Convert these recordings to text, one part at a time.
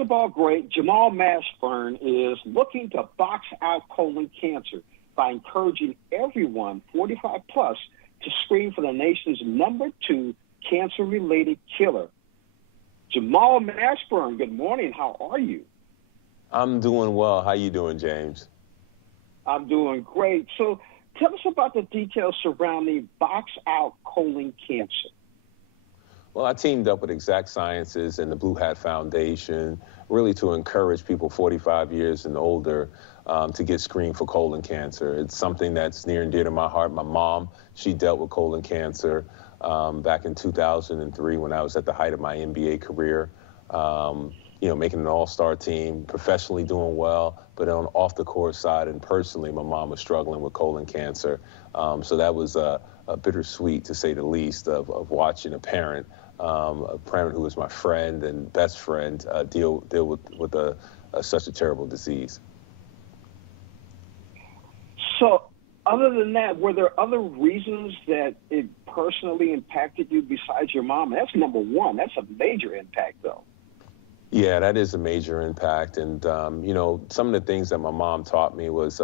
basketball great Jamal Mashburn is looking to box out colon cancer by encouraging everyone 45 plus to screen for the nation's #2 cancer-related killer. Jamal Mashburn, good morning. How are you? I'm doing well. How you doing, James? I'm doing great. So tell us about the details surrounding Box Out Colon Cancer. Well, I teamed up with Exact Sciences and the Blue Hat Foundation really to encourage people 45 years and older to get screened for colon cancer. It's something that's near and dear to my heart. My mom, she dealt with colon cancer back in 2003 when I was at the height of my NBA career. Making an all-star team, professionally doing well, but on off the court side and personally, my mom was struggling with colon cancer. So that was bittersweet, to say the least, of watching a parent who was my friend and best friend deal with such a terrible disease. So other than that, were there other reasons that it personally impacted you besides your mom? That's number one. That's a major impact, though. Yeah, that is a major impact. And, some of the things that my mom taught me was,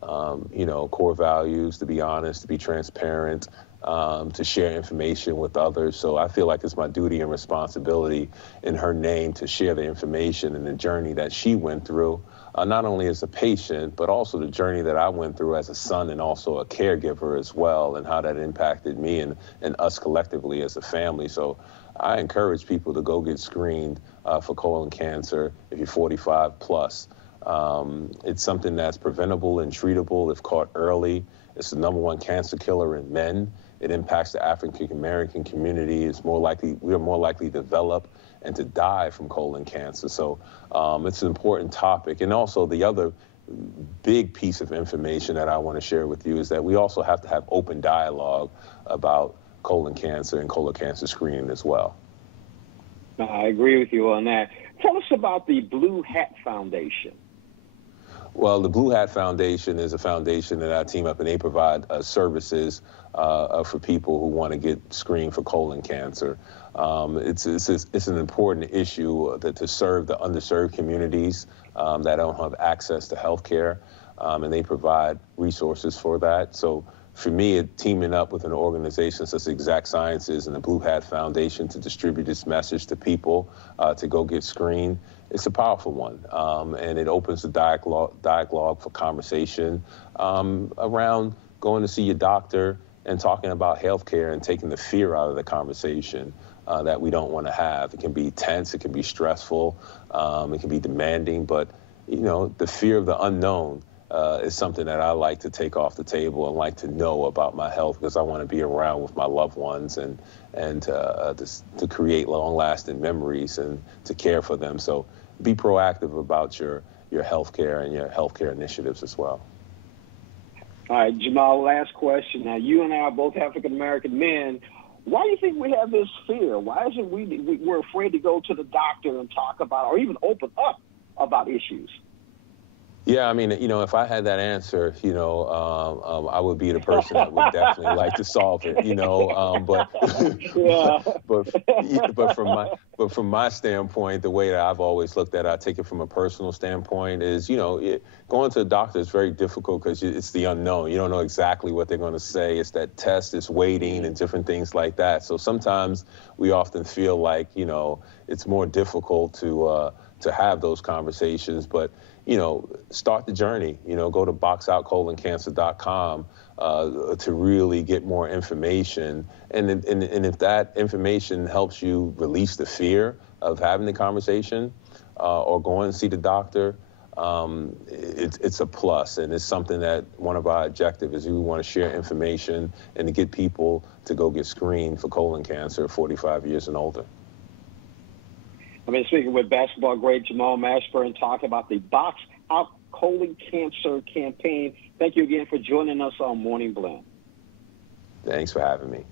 core values, to be honest, to be transparent, to share information with others. So I feel like it's my duty and responsibility in her name to share the information and the journey that she went through, not only as a patient, but also the journey that I went through as a son and also a caregiver as well, and how that impacted me and us collectively as a family. So I encourage people to go get screened for colon cancer if you're 45 plus. It's something that's preventable and treatable if caught early. It's the #1 cancer killer in men. It impacts the African American community. We are more likely to develop and to die from colon cancer. So it's an important topic. And also the other big piece of information that I want to share with you is that we also have to have open dialogue about colon cancer and colon cancer screening as well. I agree with you on that. Tell us about the Blue Hat Foundation. Well, the Blue Hat Foundation is a foundation that I team up and they provide services for people who want to get screened for colon cancer. It's an important issue to serve the underserved communities that don't have access to health care, and they provide resources for that. So for me, teaming up with an organization such as Exact Sciences and the Blue Hat Foundation to distribute this message to people to go get screened, it's a powerful one. And it opens the dialogue for conversation around going to see your doctor and talking about health care and taking the fear out of the conversation that we don't want to have. It can be tense, it can be stressful, it can be demanding, but the fear of the unknown is something that I like to take off the table and like to know about my health, because I want to be around with my loved ones and to create long-lasting memories and to care for them. So be proactive about your health care and your health care initiatives as well. All right, Jamal, last question. Now, you and I are both African-American men. Why do you think we have this fear? Why isn't we're afraid to go to the doctor and talk about or even open up about issues? Yeah, I mean, if I had that answer, I would be the person that would definitely like to solve it, but from my standpoint, the way that I've always looked at it, I take it from a personal standpoint, is, going to the doctor is very difficult because it's the unknown. You don't know exactly what they're going to say. It's that test, it's waiting and different things like that. So sometimes we often feel like, it's more difficult to have those conversations, but start the journey. Go to boxoutcoloncancer.com to really get more information. And if that information helps you release the fear of having the conversation or going to see the doctor, it's a plus. And it's something that one of our objectives is we want to share information and to get people to go get screened for colon cancer 45 years and older. I've been speaking with basketball great Jamal Mashburn, talking about the Box Out Colon Cancer campaign. Thank you again for joining us on Morning Blend. Thanks for having me.